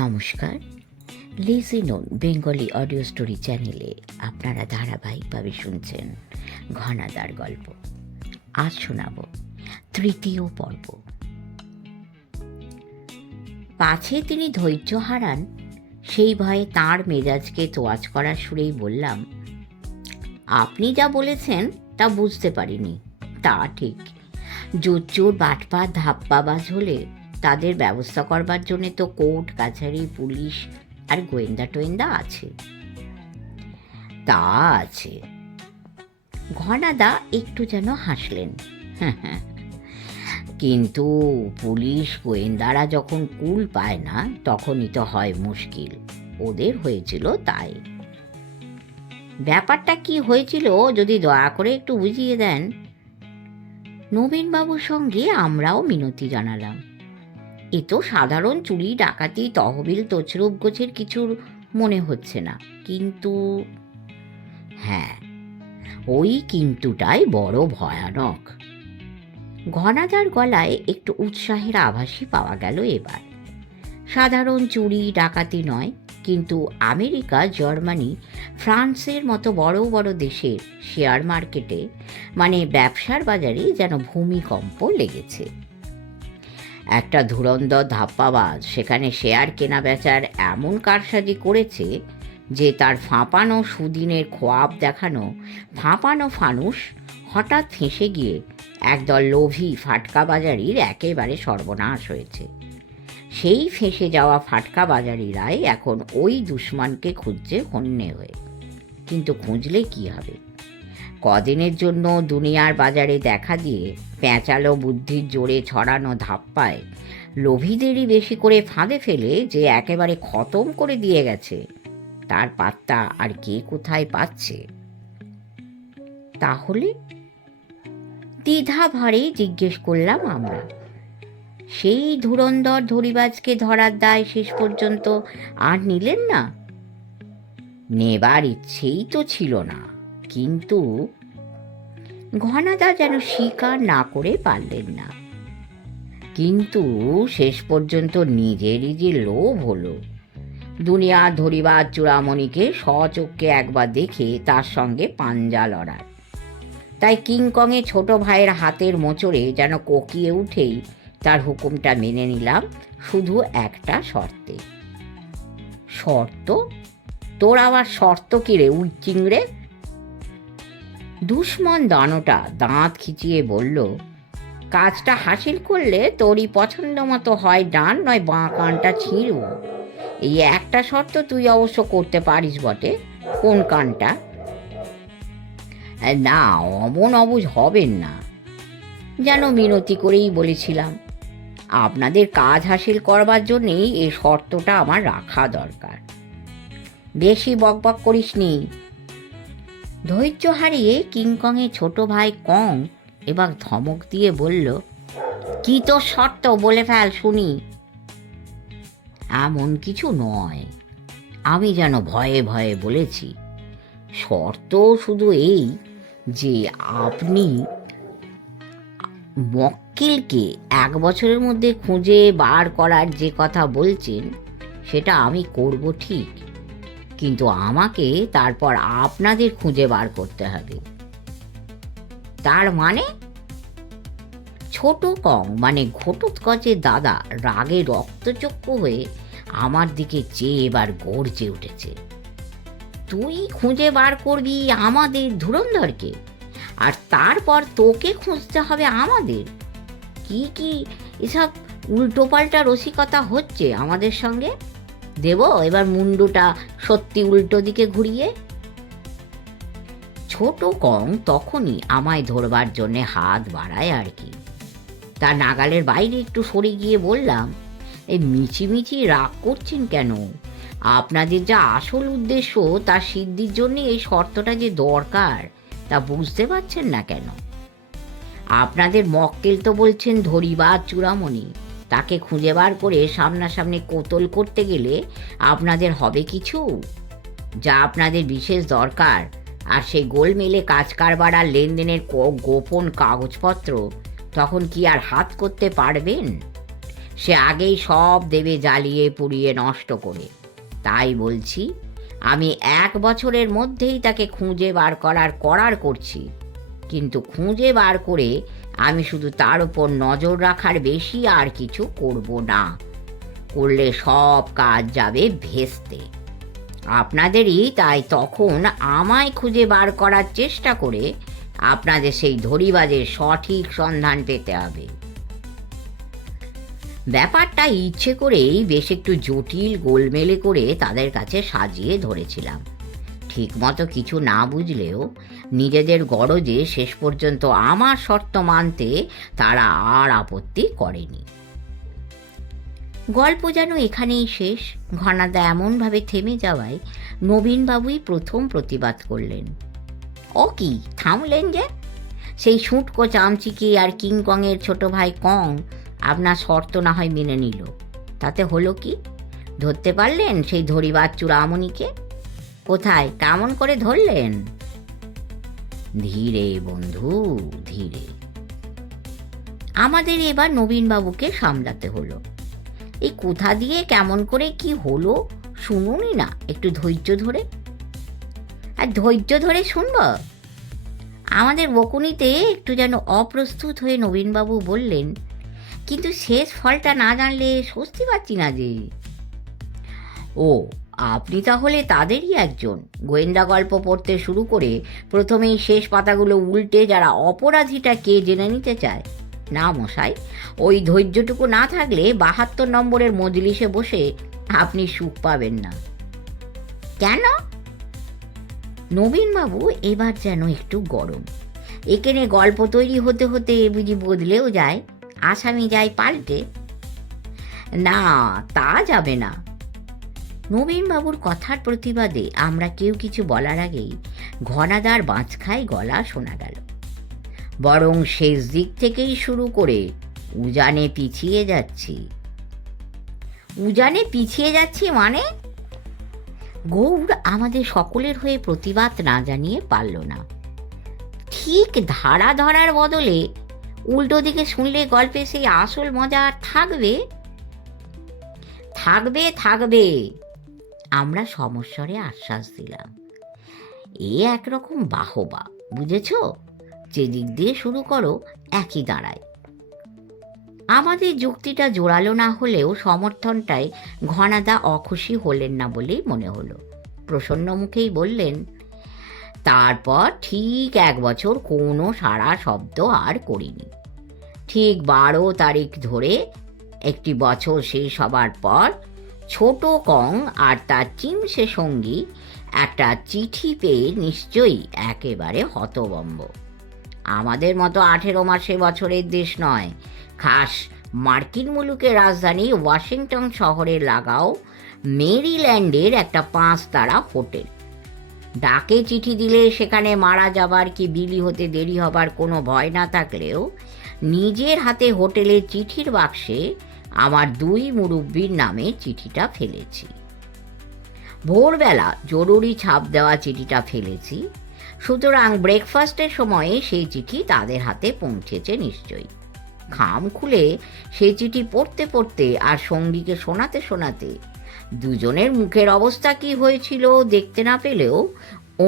নমস্কার। Lessee known Bengali audio story চ্যানেলে আপনারা ধারাবাহিকভাবে শুনছেন ঘনাদার গল্প। আজ শোনাব ৩য় পর্ব। পাছে তিনি ধৈর্য হারান সেই ভয়ে তাঁর মেজাজকে তোয়াজ করার সুরেই বললাম, আপনি যা বলেছেন তা বুঝতে পারিনি। তা ঠিক, জোচ্চোর বাটপার ধাপ্পাবাজ হলে তাদের ব্যবস্থা করবার জন্যে তো কোর্ট কাছারি পুলিশ আর গোয়েন্দা টোয়েন্দা আছে। তা আছে। ঘনাদা একটু যেন হাসলেন। কিন্তু পুলিশ গোয়েন্দারা যখন কুল পায় না তখনই তো হয় মুশকিল। ওদের হয়েছিল তাই। ব্যাপারটা কি হয়েছিল যদি দয়া করে একটু বুঝিয়ে দেন। নবীনবাবুর সঙ্গে আমরাও মিনতি জানালাম। এ তো সাধারণ চুরি ডাকাতি তহবিল তছরূপ গোছের কিছুর মনে হচ্ছে না, কিন্তু হ্যাঁ, ওই কিন্তুটাই বড় ভয়ানক। ঘনাদার গলায় একটু উৎসাহের আভাসই পাওয়া গেল এবার। সাধারণ চুরি ডাকাতি নয়, কিন্তু আমেরিকা, জার্মানি, ফ্রান্সের মতো বড় বড় দেশের শেয়ার মার্কেটে, মানে ব্যবসার বাজারে যেন ভূমিকম্প লেগেছে। একটা ধুরন্ধর ধাপ্পাবাজ সেখানে শেয়ার কেনা বেচার এমন কারসাজি করেছে যে তার ফাঁপানো সুদিনের খোয়াব দেখানো ফাঁপানো ফানুস হঠাৎ ফেঁসে গিয়ে একদল লোভী ফাটকা বাজারির একেবারে সর্বনাশ হয়েছে। সেই ফেঁসে যাওয়া ফাটকা বাজারিরাই এখন ওই দুশ্মনকে খুঁজছে হন্যে হয়ে। কিন্তু খুঁজলে কি হবে? কদিনের জন্য দুনিয়ার বাজারে দেখা দিয়ে পেঁচালো বুদ্ধির জোরে ছড়ানো ধাপ্পায় লোভীদেরই বেশি করে ফাঁদে ফেলে যে একেবারে খতম করে দিয়ে গেছে, তার পাত্তা আর কে কোথায় পাচ্ছে? তাহলে দ্বিধা ভরে জিজ্ঞেস করলাম আমরা। সেই ধুরন্ধর ধরিবাজকে ধরার দায় শেষ পর্যন্ত আর নিলেন না? নেবার ইচ্ছেই তো ছিল না, কিন্তু ঘনাদা যেন স্বীকার না করে পারলেন না। কিন্তু শেষ পর্যন্ত নিজেরই যে লোভ হলো। দুনিয়া ধরিবার চূড়ামণিকে স্বচক্ষে একবার দেখে তার সঙ্গে পাঞ্জা লড়ার। তাই কিংকংয়ে ছোট ভাইয়ের হাতের মোচড়ে যেন কোকিয়ে উঠেই তার হুকুমটা মেনে নিলাম, শুধু একটা শর্তে। শর্ত? তোর আবার শর্ত কি রে উইচিংড়ে? দুশ্মন দানোটা দাঁত খিচিয়ে বলল, কাজটা হাসিল করলে তোরই পছন্দ মতো হয় ডান নয় বাঁ কানটা ছিঁড়ব। এই একটা শর্ত তুই অবশ্য করতে পারিস বটে। কোন কানটা? না, অমন অবুঝ হবেন না। যেন মিনতি করেই বলেছিলাম, আপনাদের কাজ হাসিল করবার জন্যেই এই শর্তটা আমার রাখা দরকার। বেশি বকবক করিস নি। ধৈর্য হারিয়ে কিংকংয়ের ছোট ভাই কং এবার ধমক দিয়ে বলল, কি তোর শর্ত বলে ফেল শুনি। এমন কিছু নয়, আমি যেন ভয়ে ভয়ে বলেছি। শর্ত শুধু এই যে আপনি মক্কেলকে 1 বছরের মধ্যে খুঁজে বার করার যে কথা বলছেন সেটা আমি করব ঠিক, কিন্তু আমাকে তারপর আপনাদের খুঁজে বার করতে হবে। তার মানে? ছোট কং মানে ঘটোৎকচের দাদা রাগে রক্তচক্ষু হয়ে আমার দিকে চেয়ে এবার গর্জে উঠেছে। তুই খুঁজে বার করবি আমাদের ধুরন্ধরকে, আর তারপর তোকে খুঁজতে হবে আমাদের? কি কি এসব উল্টোপাল্টা রসিকতা হচ্ছে আমাদের সঙ্গে? দেব এবার মুন্ডুটা সত্যি উল্টো দিকে ঘুরিয়ে? ছোট কং তখনই আমায় ধরবার জন্যে হাত বাড়ায় আর কি। তার নাগালের বাইরে একটু সরে গিয়ে বললাম, এই মিছিমিছি রাগ করছেন কেন? আপনাদের যা আসল উদ্দেশ্য তার সিদ্ধির জন্য এই শর্তটা যে দরকার তা বুঝতে পারছেন না কেন? আপনাদের মক্কেল তো বলছেন ধরিবার চূড়ামণি, তাকে খুঁজে বার করে সামনাসামনি কোতল করতে গেলে আপনাদের হবে কিছু? যা আপনাদের বিশেষ দরকার, আর সেই গোলমেলে কাজ কারবার আর লেনদেনের গোপন কাগজপত্র, তখন কি আর হাত করতে পারবেন? সে আগেই সব দেবে জ্বালিয়ে পুড়িয়ে নষ্ট করে। তাই বলছি, আমি 1 বছরের মধ্যেই তাকে খুঁজে বার করার করছি। কিন্তু খুঁজে বার করে আমি শুধু তার উপর নজর রাখার বেশি আর কিছু করব না। করলে সব কাজ যাবে ভেস্তে। আপনাদেরই তাই তখন আমায় খুঁজে বার করার চেষ্টা করে আপনাদের সেই ধড়িবাজের সঠিক সন্ধান পেতে হবে। ব্যাপারটা ইচ্ছে করেই বেশ একটু জটিল গোলমেলে করে তাদের কাছে সাজিয়ে ধরেছিলাম। ঠিকমতো কিছু না বুঝলেও নিজেদের গরজে শেষ পর্যন্ত আমার শর্ত মানতে তারা আর আপত্তি করেনি। গল্প যেন এখানেই শেষ। ঘনাদা এমনভাবে থেমে যাওয়ায় নবীনবাবুই প্রথম প্রতিবাদ করলেন। ও কি, থামলেন যে? সেই ছুটকো চামচিকি আর কিংকংয়ের ছোট ভাই কং আপনার শর্ত না হয় মেনে নিল, তাতে হলো কি? ধরতে পারলেন সেই ধরিবার চূড়ামণিকে? কোথায়, কেমন করে ধরলেন? ধীরে বন্ধু, ধীরে। আমাদের এবার নবীনবাবুকে সামলাতে হলো। এই কোথা দিয়ে কেমন করে কি হলো শুনুনই না, একটু ধৈর্য ধরে। আর ধৈর্য ধরে শুনব? আমাদের বকুনিতে একটু যেন অপ্রস্তুত হয়ে নবীনবাবু বললেন, কিন্তু শেষ ফলটা না জানলে স্বস্তি পাচ্ছি না যে। ও, আপনি তাহলে তাদেরই একজন। গোয়েন্দা গল্প পড়তে শুরু করে প্রথমেই শেষ পাতাগুলো উল্টে যারা অপরাধীটা কে জেনে নিতে চায়। না মশাই, ওই ধৈর্যটুকু না থাকলে 72 নম্বরের মজলিসে বসে আপনি সুখ পাবেন না। কেন? নবীনবাবু এবার যেন একটু গরম। এখানে গল্প তৈরি হতে হতে বুঝি বদলেও যায়, আসামি যায় পাল্টে। না, তা যাবে না। নবীনবাবুর কথার প্রতিবাদে আমরা কেউ কিছু বলার আগেই ঘনাদার বাঁচখাই গলা শোনা গেল। বরং শেষ দিক থেকেই শুরু করে উজানে পিছিয়ে যাচ্ছি। উজানে পিছিয়ে যাচ্ছি মানে? গৌর আমাদের সকলের হয়ে প্রতিবাদ না জানিয়ে পারল না। ঠিক ধারা ধরার বদলে উল্টো দিকে শুনলে গল্পে সেই আসল মজা থাকবে? থাকবে থাকবে, আমরা সমস্বরে আশ্বাস দিলাম। এ একরকম বাহবা, বুঝেছ? যে দিক দিয়ে শুরু করো একই দাঁড়ায়। আমাদের যুক্তিটা জোরালো না হলেও সমর্থনটায় ঘনাদা অখুশি হলেন না বলেই মনে হলো। প্রসন্ন মুখেই বললেন, তারপর ঠিক 1 বছর কোনো সারা শব্দ আর করিনি। ঠিক 12 তারিখ ধরে একটি বছর শেষ হবার পর ছোট কং আর তার চিমসে সঙ্গী একটা চিঠি পেয়ে নিশ্চয়ই একেবারে হতভম্ব। আমাদের মতো 18 মাসে বছরের দেশ নয়, খাস মার্কিন মুলুকের রাজধানী ওয়াশিংটন শহরের লাগাও মেরিল্যান্ডের একটা 5 তারা হোটেল। ডাকে চিঠি দিলে সেখানে মারা যাবার কি বিলি হতে দেরি হবার কোনো ভয় না থাকলেও নিজের হাতে হোটেলের চিঠির বাক্সে আমার 2 মুরব্বির নামে চিঠিটা ফেলেছি। ভোরবেলা জরুরি ছাপ দেওয়া চিঠিটা ফেলেছি, সুতরাং ব্রেকফাস্টের সময়ে সেই চিঠি তাদের হাতে পৌঁছেছে নিশ্চয়ই। খাম খুলে সেই চিঠি পড়তে পড়তে আর সঙ্গীকে শোনাতে শোনাতে দুজনের মুখের অবস্থা কি হয়েছিল দেখতে না পেলেও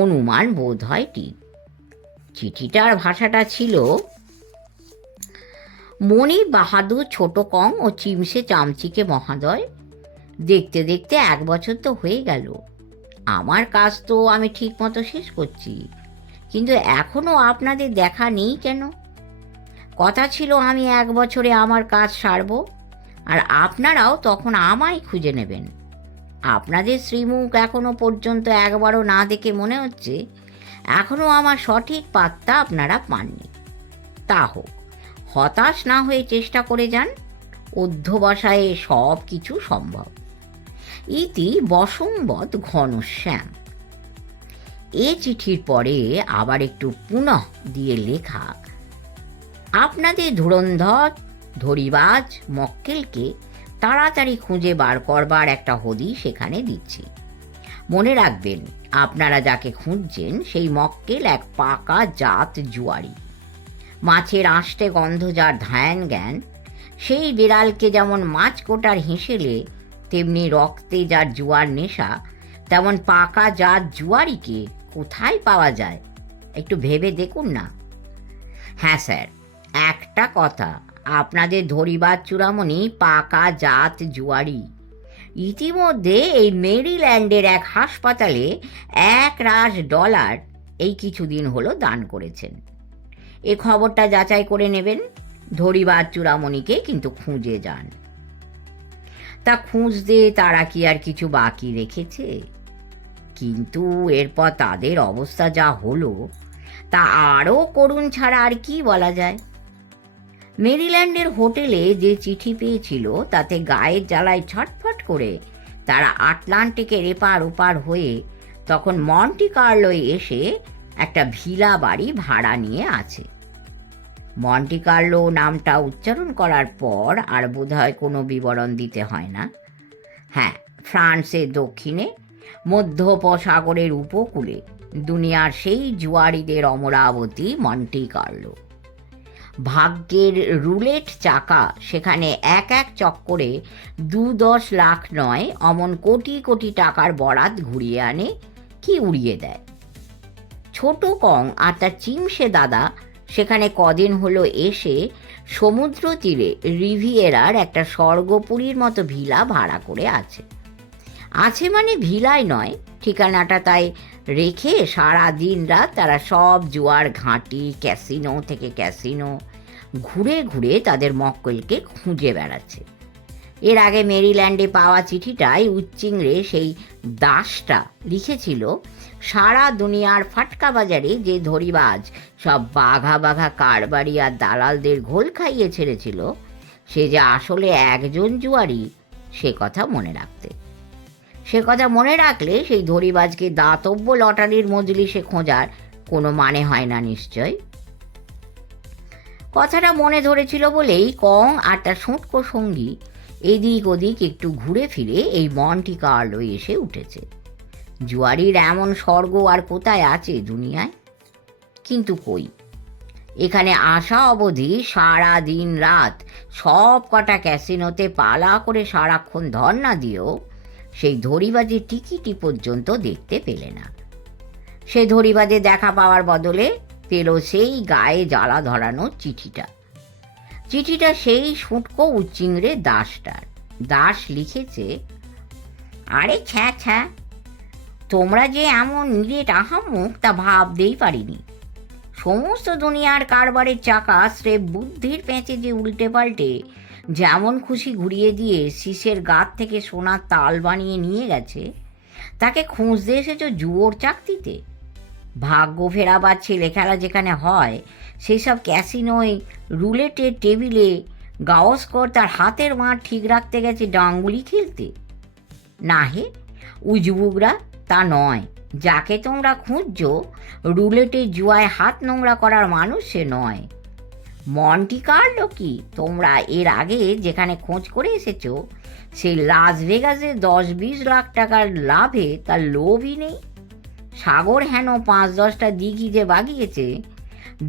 অনুমান বোধ হয় ঠিক। চিঠিটার ভাষাটা ছিল, মনি বাহাদুর ছোট কং ও চিমসে চামচিকে মহাদয়, দেখতে দেখতে 1 বছর তো হয়ে গেল। আমার কাজ তো আমি ঠিক মতো শেষ করছি, কিন্তু এখনও আপনাদের দেখা নেই কেন? কথা ছিল আমি 1 বছরে আমার কাজ সারব, আর আপনারাও তখন আমায় খুঁজে নেবেন। আপনাদের শ্রীমুখ এখনো পর্যন্ত একবারও না দেখে মনে হচ্ছে এখনও আমার সঠিক পাত্তা আপনারা পাননি। তা হোক, হতাশ না হয়ে চেষ্টা করে যান, অধ্যবসায়ে সব কিছু সম্ভব। ইতি বশংবদ ঘনশ্যাম। এ চিঠির পরে আবার একটু পুনঃ দিয়ে লেখা, আপনাদের ধুরন্ধর ধরিবাজ মক্কেলকে তাড়াতাড়ি খুঁজে বার করবার একটা হদিশ সেখানে দিচ্ছি। মনে রাখবেন, আপনারা যাকে খুঁজছেন সেই মক্কেল এক পাকা জাত জুয়ারি। মাছের আঁশটে গন্ধ যার ধ্যান জ্ঞান, সেই বিড়ালকে যেমন মাছ কোটার হেঁসেলে, তেমনি রক্তে যার জুয়ার নেশা, তেমন পাকা জাত জুয়ারিকে কোথায় পাওয়া যায় একটু ভেবে দেখুন না। হ্যাঁ স্যার, একটা কথা, আপনাদের ধরিবাজ চূড়ামণি পাকা জাত জুয়ারি। ইতিমধ্যে এই মেরিল্যান্ডের এক হাসপাতালে $1,00,000 এই কিছুদিন হলো দান করেছেন। এ খবরটা যাচাই করে নেবেন, ধরিবাজ চূড়ামণিকে কিন্তু খুঁজে যান। তা খুঁজতে তারা কি আর কিছু বাকি রেখেছে? কিন্তু এরপর তাদের অবস্থা যা হলো, তা আরও করুণ ছাড়া আর কি বলা যায়। মেরিল্যান্ডের হোটেলে যে চিঠি পেয়েছিল, তাতে গায়ের জ্বালায় ছটফট করে তারা আটলান্টিকের এপার ওপার হয়ে তখন মন্টি কার্লোয় এসে একটা ভিলা বাড়ি ভাড়া নিয়ে আছে। মন্টি কার্লো নামটা উচ্চারণ করার পর আর বোধহয় কোনো বিবরণ দিতে হয় না। হ্যাঁ, ফ্রান্সের দক্ষিণে মধ্যসাগরের উপকূলে দুনিয়ার সেই জুয়ারিদের অমরাবতী মন্টি কার্লো। ভাগ্যের রুলেট চাকা সেখানে এক এক চক্করে 2-10 লাখ নয়, অমন কোটি কোটি টাকার বরাত ঘুরিয়ে আনে কি উড়িয়ে দেয়। ছোট কং আর তার চিমসে দাদা সেখানে কদিন হলো এসে সমুদ্র তীরে রিভিয়েরার একটা স্বর্গপুরীর মতো ভিলা ভাড়া করে আছে। মানে ভিলায় নয়, ঠিকানাটা তাই রেখে সারা দিন রাত তারা সব জুয়ার ঘাঁটি, ক্যাসিনো থেকে ক্যাসিনো ঘুরে ঘুরে তাদের মক্কেলকে খুঁজে বেড়াচ্ছে। এর আগে মেরিল্যান্ডে পাওয়া চিঠিটাই উচ্চিংড়ে সেই দাসটা লিখেছিল, সারা দুনিয়ার ফাটকা বাজারে যে ধরিবাজ সব বাঘা বাঘা কারবারি আর দালালদের ঘোল খাইয়ে ছেড়েছিল, সে যে আসলে একজন জুয়ারি, সে কথা মনে রাখতে। সে কথা মনে রাখলে সেই ধরিবাজকে দাতব্য লটারির মজলিসে খোঁজার কোনো মানে হয় না নিশ্চয়। কথাটা মনে ধরেছিল বলেই কং আর তার সুঁটকো সঙ্গী এদিক ওদিক একটু ঘুরে ফিরে এই মন্টি কার্লো এসে উঠেছে। জুয়ারির এমন স্বর্গ আর কোথায় আছে দুনিয়ায়? কিন্তু কই, এখানে আসা অবধি সারা দিন রাত সব কটা ক্যাসিনোতে পালা করে সারাক্ষণ ধর্না দিয়েও সেই ধরিবাজের টিকিটি পর্যন্ত দেখতে পেলে না। সে ধরিবাজে দেখা পাওয়ার বদলে পেল সেই গায়ে জ্বালা ধরানো চিঠিটা। চিঠিটা সেই সুঁটকো উচ্চিংড়ে দাসটার। দাস লিখেছে, আরে ছ্যা ছ্যা, তোমরা যে এমন নিরেট আহাম্মক তা ভাবতেই পারিনি। সমস্ত দুনিয়ার কারবারের চাকা স্রেফ বুদ্ধির পেঁচে যে উল্টে পাল্টে যেমন খুশি ঘুরিয়ে দিয়ে শীষের গাত থেকে সোনার তাল বানিয়ে নিয়ে গেছে, তাকে খুঁজতে এসেছ জুয়োর চাকতিতে। ভাগ্য ফেরাবার ছেলে খেলা যেখানে হয়, সেই সব ক্যাসিনোয় রুলেটের টেবিলে গাওস্কর তার হাতের মার ঠিক রাখতে গেছে ডাঙ্গুলি খেলতে। না হে উজবুকরা, তা নয়। যাকে তোমরা খুঁজছো রুলেটের জুয়ায় হাত নোংরা করার মানুষ সে নয়। মন্টি কার্লো কি তোমরা এর আগে যেখানে খোঁজ করে এসেছো, সেই লাস ভেগাসে 10-20 লাখ টাকার লাভে তার লোভই নেই। সাগর হেন 5-10টা দিঘি যে বাগিয়েছে,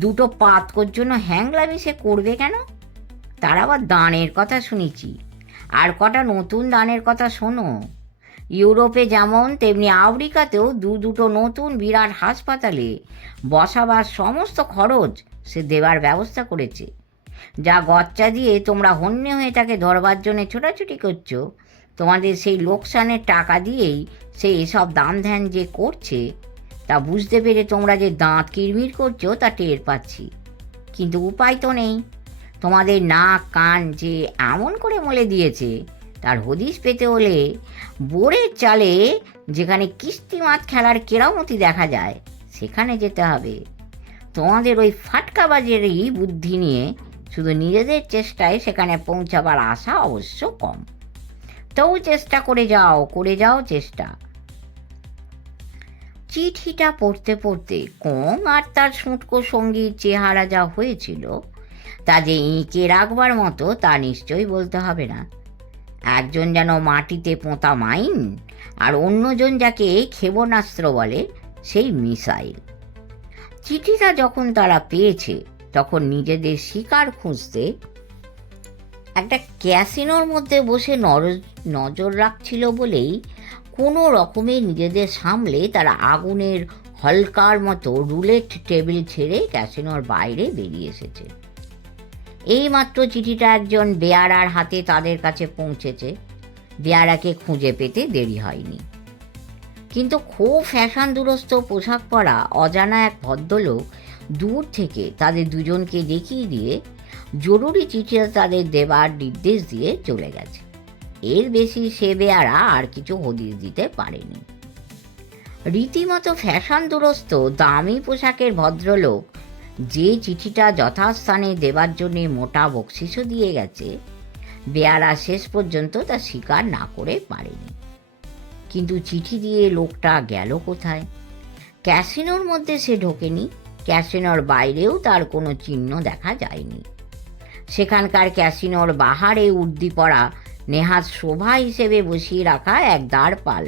দুটো পাতকোর জন্য হ্যাংলামি সে করবে কেন? তার আবার দানের কথা শুনেছি। আর কটা নতুন দানের কথা শোনো। ইউরোপে যেমন তেমনি আফ্রিকাতেও দুটো নতুন বিরাট হাসপাতালে বসাবার সমস্ত খরচ সে দেবার ব্যবস্থা করেছে। যা গচ্চা দিয়ে তোমরা হন্যে হয়ে তাকে ধরবার জন্যে ছোটাছুটি করছো, তোমাদের সেই লোকসানের টাকা দিয়েই সে এসব দান ধ্যান যে করছে, তা বুঝতে পেরে তোমরা যে দাঁত কিরমির করছো তা টের পাচ্ছি। কিন্তু উপায় তো নেই। তোমাদের নাক কান যে এমন করে মলে দিয়েছে, তার হদিশ পেতে হলে বোরের চালে যেখানে কিস্তি মাছ খেলার কেরামতি দেখা যায়, সেখানে যেতে হবে। তোমাদের ওই ফাটকাবাজেরই বুদ্ধি নিয়ে শুধু নিজেদের চেষ্টায় সেখানে পৌঁছাবার আশা অবশ্য কম। তবু চেষ্টা করে যাও চেষ্টা। চিঠিটা পড়তে পড়তে কং আর তার সুঁটকো সঙ্গীর চেহারা যা হয়েছিল, তা যে এঁকে রাখবার মতো তা নিশ্চয়ই বলতে হবে না। একজন যেন মাটিতে পোঁতা মাইন, আর অন্যজন যাকে ক্ষেপণাস্ত্র বলে, সেই মিসাইল। চিঠিটা যখন তারা পেয়েছে, তখন নিজেদের শিকার খুঁজতে একটা ক্যাসিনোর মধ্যে বসে নজর রাখছিল বলেই কোনো রকমে নিজেদের সামলে তারা আগুনের হলকার মতো রুলেট টেবিল ছেড়ে ক্যাসিনোর বাইরে বেরিয়ে এসেছে। এইমাত্র চিঠিটা একজন বেয়ারার হাতে তাদের কাছে পৌঁছেছে। বেয়ারাকে খুঁজে পেতে দেরি হয়নি, কিন্তু খুব ফ্যাশন দুরস্ত পোশাক পরা অজানা এক ভদ্রলোক দূর থেকে তাদের দুজনকে দেখিয়ে দিয়ে জরুরি চিঠিটা তাদের দেবার নির্দেশ দিয়ে চলে গেছে। এর বেশি সে বেয়ারা আর কিছু হদিশ দিতে পারেনি। রীতিমতো ফ্যাশন দুরস্ত দামি পোশাকের ভদ্রলোক যে চিঠিটা যথাস্থানে দেবার জন্যে মোটা বকশিসও দিয়ে গেছে, বেয়ারা শেষ পর্যন্ত তা স্বীকার না করে পারেনি। কিন্তু চিঠি দিয়ে লোকটা গেল কোথায়? ক্যাসিনোর মধ্যে সে ঢোকেনি, ক্যাসিনোর বাইরেও তার কোনো চিহ্ন দেখা যায়নি। সেখানকার ক্যাসিনোর বাহারে উর্দি পরা নেহাত শোভা হিসেবে বসিয়ে রাখা এক দাঁড়পাল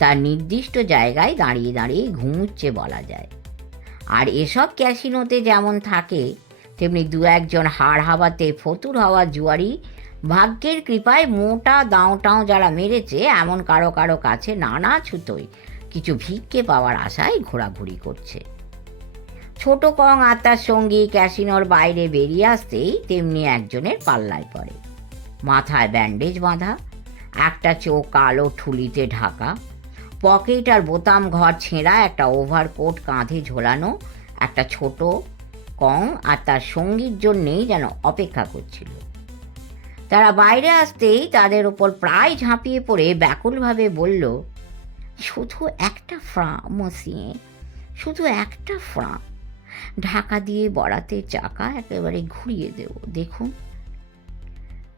তার নির্দিষ্ট জায়গায় দাঁড়িয়ে দাঁড়িয়ে ঘুমুচ্ছে বলা যায়। আর এসব ক্যাসিনোতে যেমন থাকে তেমনি দু একজন হাড় হাওয়াতে ফতুর হওয়া জুয়ারি ভাগ্যের কৃপায় মোটা দাঁওটাও যারা মেরেছে এমন কারো কারো কাছে নানা ছুতোয় কিছু ভিক্ষে পাওয়ার আশায় ঘোরাঘুরি করছে। ছোট কং আর তার সঙ্গী ক্যাসিনোর বাইরে বেরিয়ে আসতেই তেমনি একজনের পাল্লায় পড়ে। মাথায় ব্যান্ডেজ বাঁধা, একটা চোখ কালো ঠুলিতে ঢাকা, পকেট আর বোতাম ঘর ছেঁড়া একটা ওভারকোট কাঁধে ঝোলানো একটা ছোট কং আর তার সঙ্গীর জন্যেই যেন অপেক্ষা করছিল। তারা বাইরে আসতেই তাদের ওপর প্রায় ঝাঁপিয়ে পড়ে ব্যাকুলভাবে বলল, শুধু একটা ফ্রাঁ মসিয়ে, শুধু একটা ফ্রাঁ, ঢাকা দিয়ে বরাতে চাকা একেবারে ঘুরিয়ে দেব, দেখুন।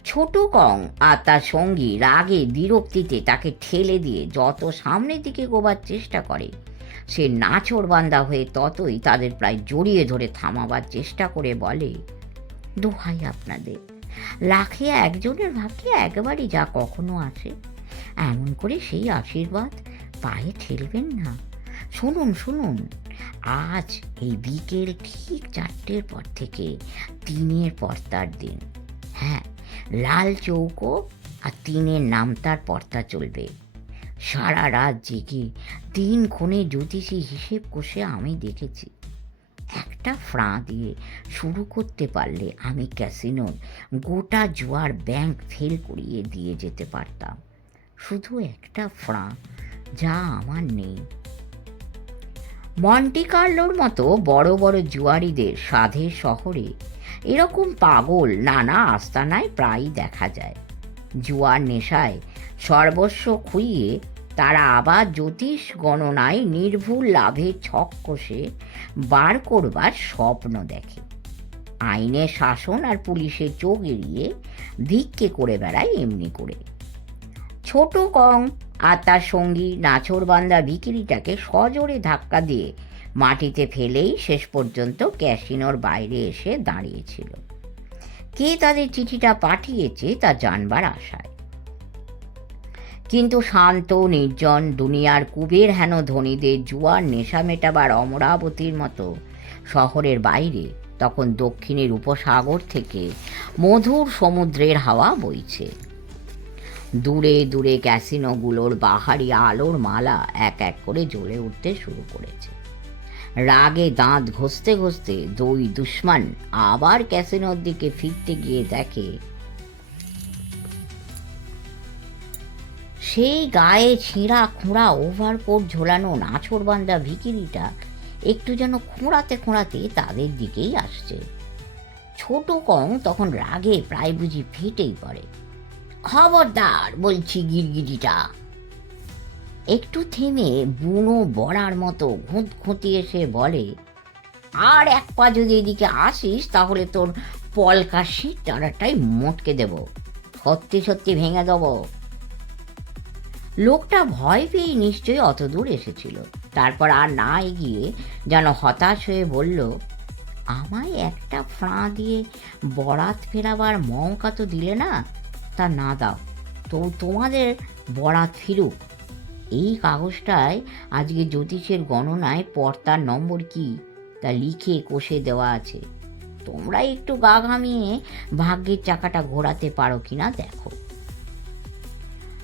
ছোট কং আর তার সঙ্গী রাগে বিরক্তিতে তাকে ঠেলে দিয়ে যত সামনের দিকে গোবার চেষ্টা করে, সে নাছোড়বান্দা হয়ে ততই তাদের প্রায় জড়িয়ে ধরে থামাবার চেষ্টা করে বলে, দোহাই আপনাদের, লাখে একজনের ভাগ্যে একবারই যা কখনো আসে, এমন করে সেই আশীর্বাদ পায়ে ঠেলবেন না। শুনুন শুনুন, আজ এই বিকেল ঠিক 4টের পর থেকে 3-এর পর্দার দিন। হ্যাঁ, লাল চৌকো আর 3-এর নামতার পর্দা চলবে। সারা রাত জেগে 3 ক্ষণে জ্যোতিষী হিসেব কষে আমি দেখেছি, একটা ফ্রাঁ দিয়ে শুরু করতে পারলে আমি ক্যাসিনোর গোটা জুয়ার ব্যাংক ফেল করিয়ে দিয়ে যেতে পারতাম। শুধু একটা ফ্রাঁ, যা আমার নেই। মন্টি কার্লোর মতো বড় বড় জুয়ারিদের সাধের শহরে এরকম পাগল নানা আস্তানায় প্রায়ই দেখা যায়। জুয়ার নেশায় সর্বস্ব খুইয়ে তারা আবার জ্যোতিষ গণনায় নির্ভুল লাভের ছক কষে বার করবার স্বপ্ন দেখে। আইনের শাসন আর পুলিশের চোখ এড়িয়ে ভিক্ষে করে বেড়ায় এমনি করে। ছোট কং আর তার সঙ্গী নাছোড়বান্দা ভিখিরিটাকে সজোরে ধাক্কা দিয়ে মাটিতে ফেলেই শেষ পর্যন্ত ক্যাসিনোর বাইরে এসে দাঁড়িয়েছিল, কে তাদের চিঠিটা পাঠিয়েছে তা জানবার আশায়। কিন্তু শান্ত নির্জন দুনিয়ার কুবের হেন ধনীদের জুয়ার নেশা মেটাবার অমরাবতীর মতো শহরের বাইরে তখন দক্ষিণের উপসাগর থেকে মধুর সমুদ্রের হাওয়া বইছে। দূরে দূরে ক্যাসিনোগুলোর বাহারি আলোর মালা এক এক করে জ্বলে উঠতে শুরু করেছে। রাগে দাঁত ঘষতে ঘষতে দুই দুশ্মন আবার ক্যাসিনোর দিকে ফিরতে গিয়ে দেখে সেই গায়ে ছিঁড়া খুঁড়া ওভারকোট ঝোলানো নাছোড়বান্দা ভিখিরিটা একটু যেন খোঁড়াতে খোঁড়াতে তাদের দিকেই আসছে। ছোট কং তখন রাগে প্রায় বুঝি ফেটেই পড়ে। খবরদার বলছি গিরগিটিটা। একটু থেমে বুনো বড়ার মতো ঘুঁত ঘুঁতিয়ে সে বলে, আর এক পা যদি এদিকে আসিস তাহলে তোর পলকা শীত টানাটাই মোটকে দেব, সত্যি সত্যি ভেঙে দেব। লোকটা ভয় পেয়ে নিশ্চয়ই অত দূর এসেছিল। তারপর আর না এগিয়ে যেন হতাশ হয়ে বলল, আমায় একটা ফ্রাঁ দিয়ে বরাত ফেরাবার মৌকা তো দিলে না, তা না দাও তো তোমাদের বরাত ফিরুক। এই কাগজটায় আজকে জ্যোতিষের গণনায় পর্তার নম্বর কি তা লিখে কষে দেওয়া আছে। তোমরা একটু গা ঘামিয়ে ভাগ্যের চাকাটা ঘোরাতে পারো কিনা দেখো।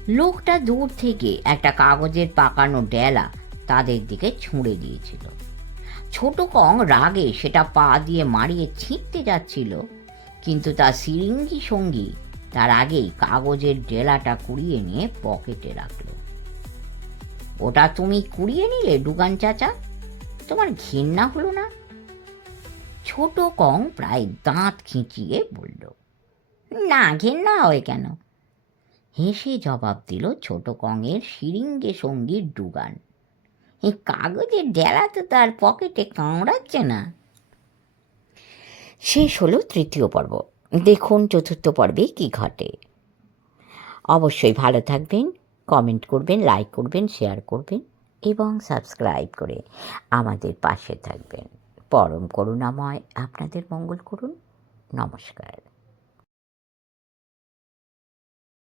লোকটা দূর থেকে একটা কাগজের পাকানো ডেলা তাদের দিকে ছুঁড়ে দিয়েছিল। ছোট কং রাগে সেটা পা দিয়ে মারিয়ে ছিঁড়তে যাচ্ছিল, কিন্তু তার সিরিঙ্গি সঙ্গী তার আগেই কাগজের ডেলাটা কুড়িয়ে নিয়ে পকেটে রাখল। ওটা তুমি কুড়িয়ে নিলে ডুগান চাচা? তোমার ঘেন্না হলো না? ছোট কং প্রায় দাঁত খিঁচিয়ে বলল। না, ঘেন্না হয় কেন? হেসে জবাব দিল ছোট কংয়ের সিরিঙ্গে সঙ্গী ডুগান। এই কাগজের ডেলা তো তার পকেটে কামড়াচ্ছে না। শেষ হলো তৃতীয় পর্ব। দেখুন চতুর্থ পর্বে কি ঘটে। অবশ্যই ভালো থাকবেন, কমেন্ট করবেন, লাইক করবেন, শেয়ার করবেন এবং সাবস্ক্রাইব করে আমাদের পাশে থাকবেন। পরম করুণাময় আপনাদের মঙ্গল করুন। নমস্কার।